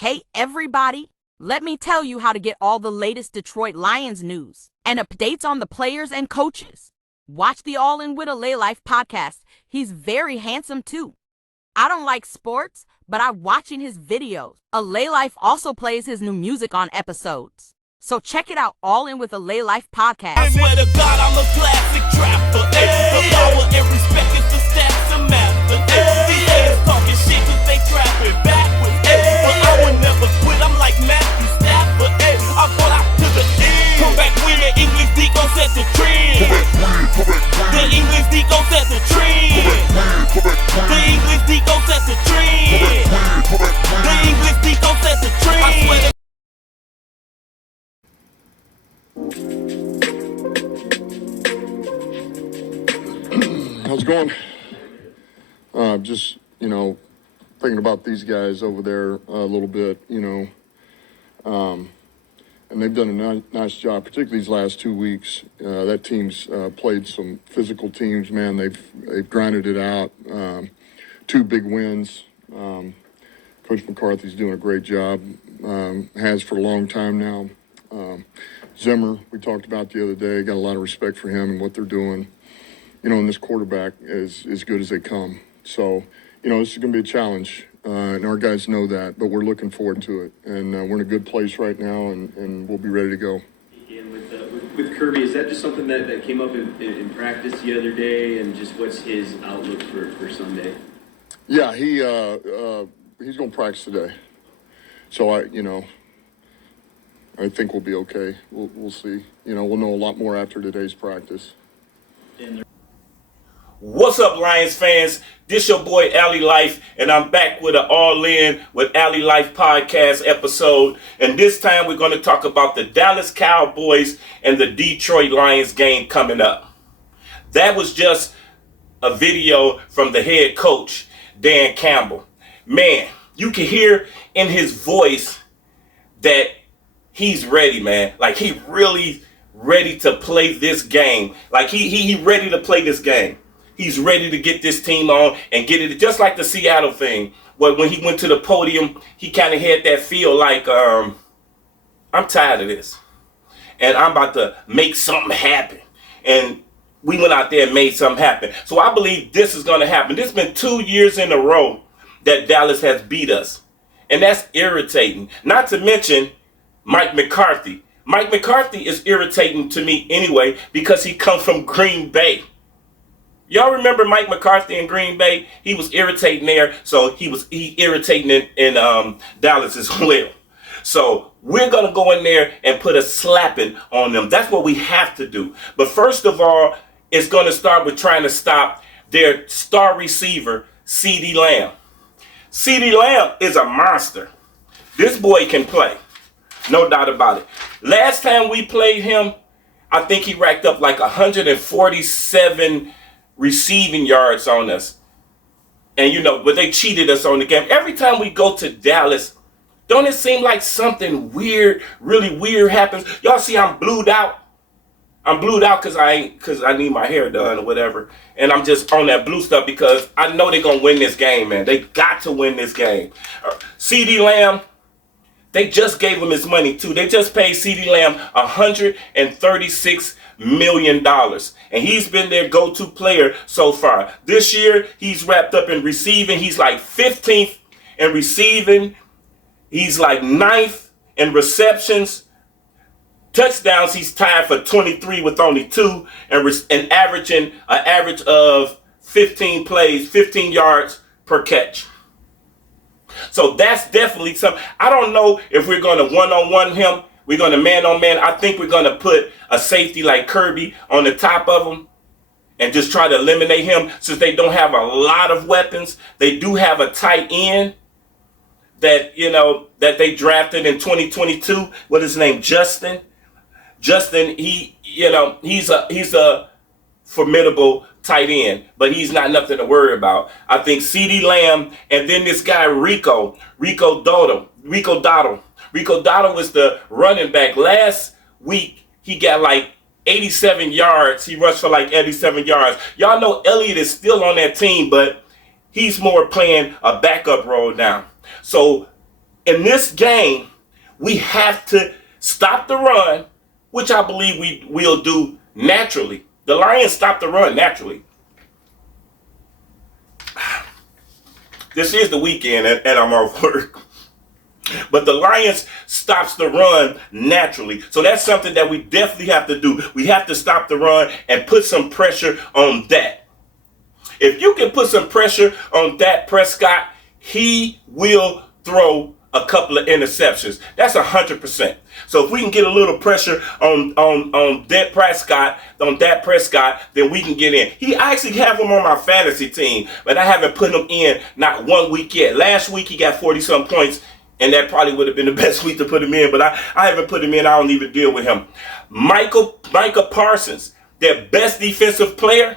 Hey everybody, let me tell you how to get all the latest Detroit Lions news and updates on the players and coaches. Watch the All In with ALLEYLIFE podcast. He's very handsome too. I don't like sports, but I'm watching his videos. ALLEYLIFE also plays his new music on episodes. So check it out, All In with ALLEYLIFE podcast. I swear to God, I'm a classic trapper. The power and respect is the stats and master. These talking shit cause they trapping backwards. But I would never quit, I'm like Matthew Stafford. I brought out to the end. Come back when the English D gon' set the trend. The English D gon' set the trend. The English D gon' set the trend. The English D gon' set the trend. I swear to How's it going? Just, thinking about these guys over there a little bit, and they've done a nice job, particularly these last 2 weeks. That team's played some physical teams, man. They've grinded it out. 2 big wins. Coach McCarthy's doing a great job, has for a long time now. Zimmer, we talked about the other day, got a lot of respect for him and what they're doing. And this quarterback is as good as they come. So, this is going to be a challenge, and our guys know that, but we're looking forward to it. And we're in a good place right now, and we'll be ready to go. And with Kirby, is that just something that came up in practice the other day, and just what's his outlook for Sunday? Yeah, he's going to practice today. So, I think we'll be okay. We'll see. We'll know a lot more after today's practice. What's up, Lions fans? This your boy ALLEYLIFE, and I'm back with an All In with ALLEYLIFE podcast episode. And this time we're going to talk about the Dallas Cowboys and the Detroit Lions game coming up. That was just a video from the head coach, Dan Campbell. Man, you can hear in his voice that he's ready, man. Like, he really ready to play this game. Like, he ready to play this game. He's ready to get this team on and get it, just like the Seattle thing. But when he went to the podium, he kind of had that feel like, I'm tired of this. And I'm about to make something happen. And we went out there and made something happen. So I believe this is going to happen. This has been 2 years in a row that Dallas has beat us. And that's irritating. Not to mention Mike McCarthy. Mike McCarthy is irritating to me anyway because he comes from Green Bay. Y'all remember Mike McCarthy in Green Bay? He was irritating there, so he irritating in Dallas as well. So we're going to go in there and put a slapping on them. That's what we have to do. But first of all, it's going to start with trying to stop their star receiver, CeeDee Lamb. CeeDee Lamb is a monster. This boy can play. No doubt about it. Last time we played him, I think he racked up like 147 receiving yards on us. And but they cheated us on the game. Every time we go to Dallas, don't it seem like something weird, really weird happens? Y'all see I'm blued out? I'm blued out because I need my hair done or whatever. And I'm just on that blue stuff because I know they're going to win this game, man. They got to win this game. CeeDee Lamb, they just gave him his money too. They just paid CeeDee Lamb $136 million. And he's been their go-to player so far. This year, he's wrapped up in receiving. He's like 15th in receiving. He's like 9th in receptions. Touchdowns, he's tied for 23 with only 2 and averaging an average of 15 yards per catch. So that's definitely something. I don't know if we're going to one-on-one him. We're going to man-on-man. I think we're going to put a safety like Kirby on the top of him and just try to eliminate him since they don't have a lot of weapons. They do have a tight end that, that they drafted in 2022. What is his name? Justin. Justin, he's a formidable tight end, but he's not nothing to worry about. I think CeeDee Lamb and then this guy Rico Dotto. Rico Dotto was the running back. Last week, he got like 87 yards. He rushed for like 87 yards. Y'all know Elliott is still on that team, but he's more playing a backup role now. So in this game, we have to stop the run, which I believe we will do naturally. The Lions stop the run naturally. This is the weekend and I'm off work. But the Lions stops the run naturally. So that's something that we definitely have to do. We have to stop the run and put some pressure on that. If you can put some pressure on Dak Prescott, he will throw a couple of interceptions. That's 100%. So if we can get a little pressure on Dak Prescott, then we can get in. I actually have him on my fantasy team, but I haven't put him in not 1 week yet. Last week he got 40-some points, and that probably would have been the best week to put him in, but I haven't put him in. I don't even deal with him. Micah Parsons, their best defensive player,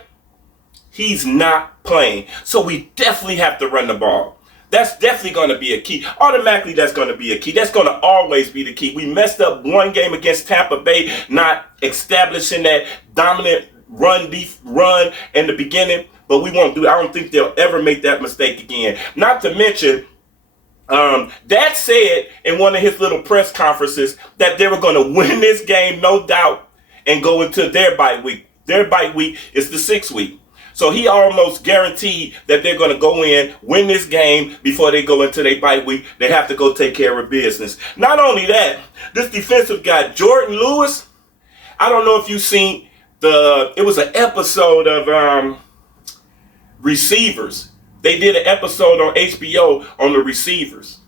he's not playing. So we definitely have to run the ball. That's definitely going to be a key. Automatically, that's going to be a key. That's going to always be the key. We messed up one game against Tampa Bay, not establishing that dominant run in the beginning, but we won't do it. I don't think they'll ever make that mistake again. Not to mention, Dad said in one of his little press conferences that they were going to win this game, no doubt, and go into their bye week. Their bye week is the 6th week. So he almost guaranteed that they're going to go in, win this game before they go into their bye week. They have to go take care of business. Not only that, this defensive guy, Jordan Lewis, I don't know if you've seen it was an episode of Receivers. They did an episode on HBO on the receivers.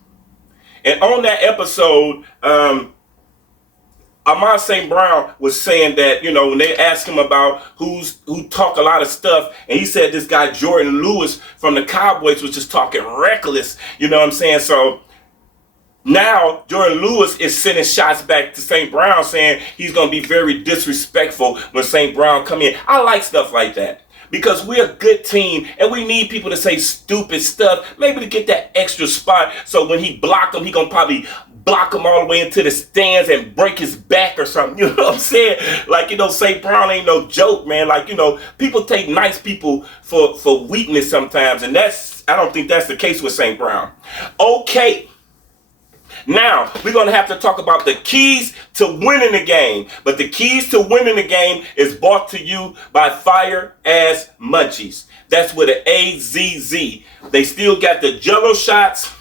And on that episode, Amon St. Brown was saying that, when they asked him about who talk a lot of stuff, and he said this guy Jordan Lewis from the Cowboys was just talking reckless, you know what I'm saying? So now Jordan Lewis is sending shots back to St. Brown saying he's going to be very disrespectful when St. Brown come in. I like stuff like that because we're a good team and we need people to say stupid stuff, maybe to get that extra spot. So when he blocked him, he going to probably block him all the way into the stands and break his back or something. You know what I'm saying? Like, St. Brown ain't no joke, man. Like, people take nice people for weakness sometimes. And I don't think that's the case with St. Brown. Okay. Now, we're going to have to talk about the keys to winning the game. But the keys to winning the game is brought to you by Fire Ass Munchies. That's with an AZZ. They still got the Jello shots.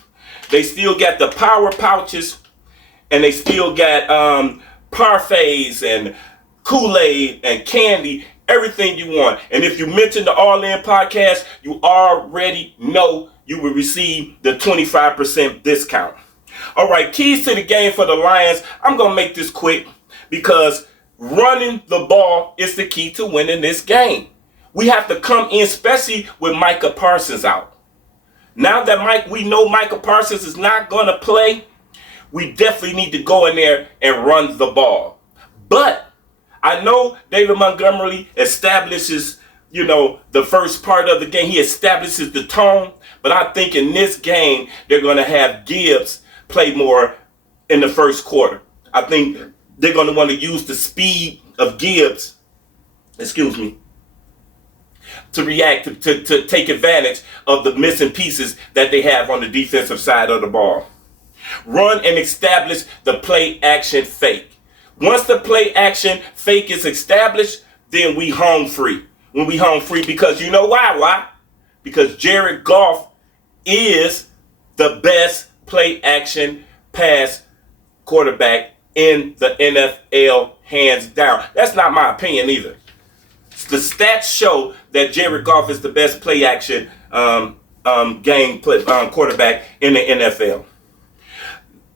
They still got the power pouches, and they still got parfaits and Kool-Aid and candy, everything you want. And if you mention the All In podcast, you already know you will receive the 25% discount. All right, keys to the game for the Lions. I'm going to make this quick because running the ball is the key to winning this game. We have to come in, especially with Micah Parsons out. Now that we know Micah Parsons is not going to play, we definitely need to go in there and run the ball. But I know David Montgomery establishes, the first part of the game. He establishes the tone. But I think in this game, they're going to have Gibbs play more in the first quarter. I think they're going to want to use the speed of Gibbs, to react, to take advantage of the missing pieces that they have on the defensive side of the ball. Run and establish the play action fake. Once the play action fake is established, then we home free. When we home free, because you know why? Why? Because Jared Goff is the best play action pass quarterback in the NFL, hands down. That's not my opinion either. The stats show that Jared Goff is the best play action quarterback in the NFL.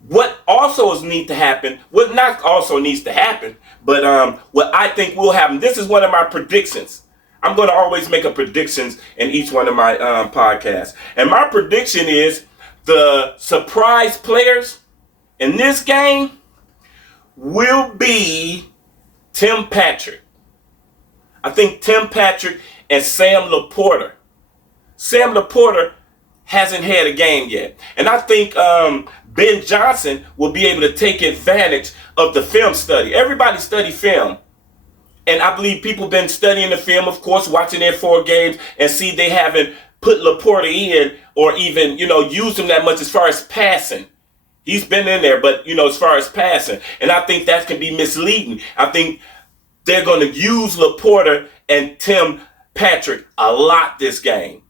What also needs to happen, what not also needs to happen, but what I think will happen, this is one of my predictions. I'm going to always make a predictions in each one of my podcasts. And my prediction is the surprise players in this game will be Tim Patrick. I think Tim Patrick and Sam Laporta. Sam Laporta hasn't had a game yet. And I think Ben Johnson will be able to take advantage of the film study. Everybody study film. And I believe people been studying the film, of course, watching their 4 games and see they haven't put Laporta in or even, used him that much as far as passing. He's been in there, but, as far as passing. And I think that can be misleading. I think they're going to use Laporta and Tim Patrick a lot this game.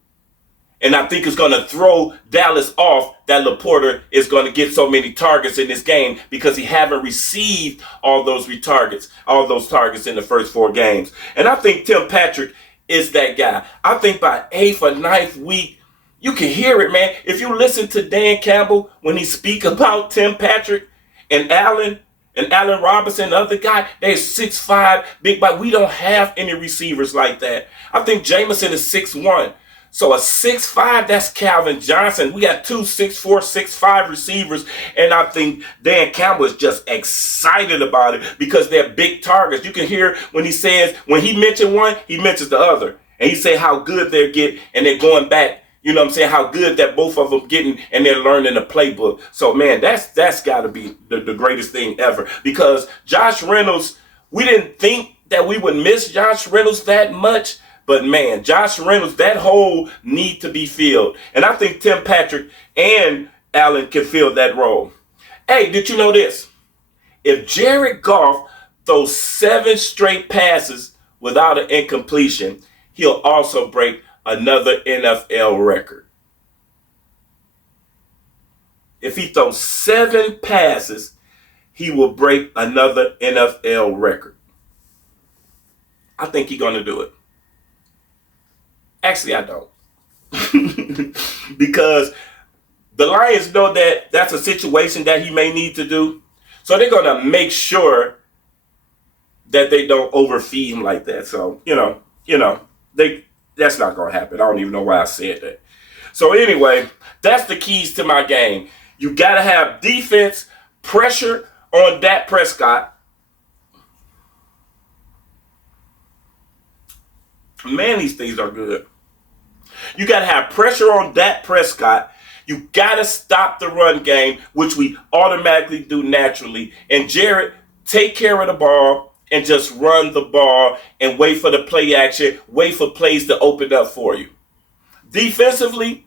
And I think it's going to throw Dallas off that Laporta is going to get so many targets in this game because he haven't received all those targets in the first 4 games. And I think Tim Patrick is that guy. I think by 8th or 9th week, you can hear it, man. If you listen to Dan Campbell when he speak about Tim Patrick and Allen Robinson, the other guy, they're 6'5", big body. We don't have any receivers like that. I think Jameson is 6'1". So a 6'5", that's Calvin Johnson. We got 2 6'4", 6'5" receivers, and I think Dan Campbell is just excited about it because they're big targets. You can hear when he mentioned one, he mentions the other. And he say how good they're getting, and they're going back, how good that both of them getting, and they're learning the playbook. So, man, that's got to be the greatest thing ever. Because Josh Reynolds, we didn't think that we would miss Josh Reynolds that much. But, man, Josh Reynolds, that hole need to be filled. And I think Tim Patrick and Allen can fill that role. Hey, did you know this? If Jared Goff throws 7 straight passes without an incompletion, he'll also break another NFL record. If he throws 7 passes, he will break another NFL record. I think he's going to do it. Actually, I don't. Because the Lions know that that's a situation that he may need to do. So they're going to make sure that they don't overfeed him like that. So, that's not going to happen. I don't even know why I said that. So anyway, that's the keys to my game. You got to have defense, pressure on Dak Prescott. Man, these things are good. You got to have pressure on Dak Prescott. You got to stop the run game, which we automatically do naturally. And Jared, take care of the ball and just run the ball and wait for the play action. Wait for plays to open up for you. Defensively,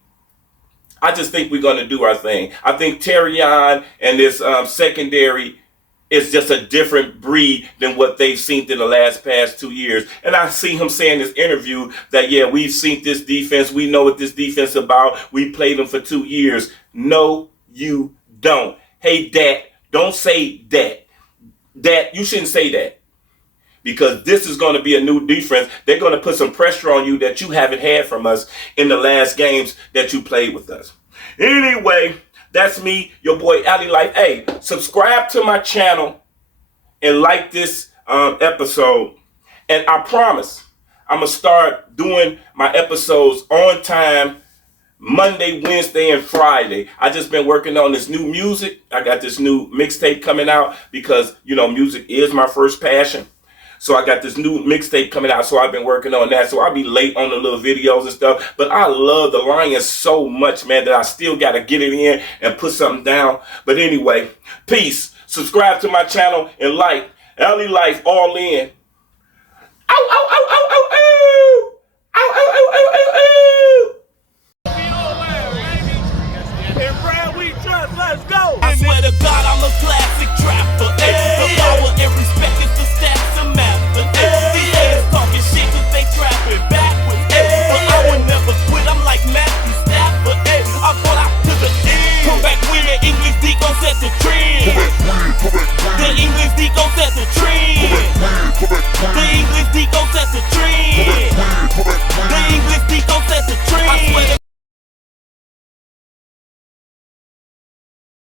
I just think we're going to do our thing. I think Terrion and this secondary is just a different breed than what they've seen in the past 2 years. And I see him saying in this interview that, yeah, we've seen this defense. We know what this defense is about. We played them for 2 years. No, you don't. Hey, Dak, don't say that. Dak, you shouldn't say that. Because this is going to be a new defense. They're going to put some pressure on you that you haven't had from us in the last games that you played with us. Anyway, that's me, your boy ALLEYLIFE. Hey, subscribe to my channel and like this episode. And I promise I'm going to start doing my episodes on time Monday, Wednesday, and Friday. I just been working on this new music. I got this new mixtape coming out because, music is my first passion. So I got this new mixtape coming out, so I've been working on that. So I'll be late on the little videos and stuff. But I love the Lions so much, man, that I still got to get it in and put something down. But anyway, peace. Subscribe to my channel and like ALLEYLIFE all in. Ow, ow, ow, ow, ow, ow. Ow, ow, ow, ow, ow, ow. Let's go. I swear to God, I'm a classic trapper. The power and respect is the stats and math. These haters talking shit cause they trapping backwards. But I will never quit, I'm like Matthew Stafford. I brought out to the end. Come back with the English D gon' set the trend. The English D gon' set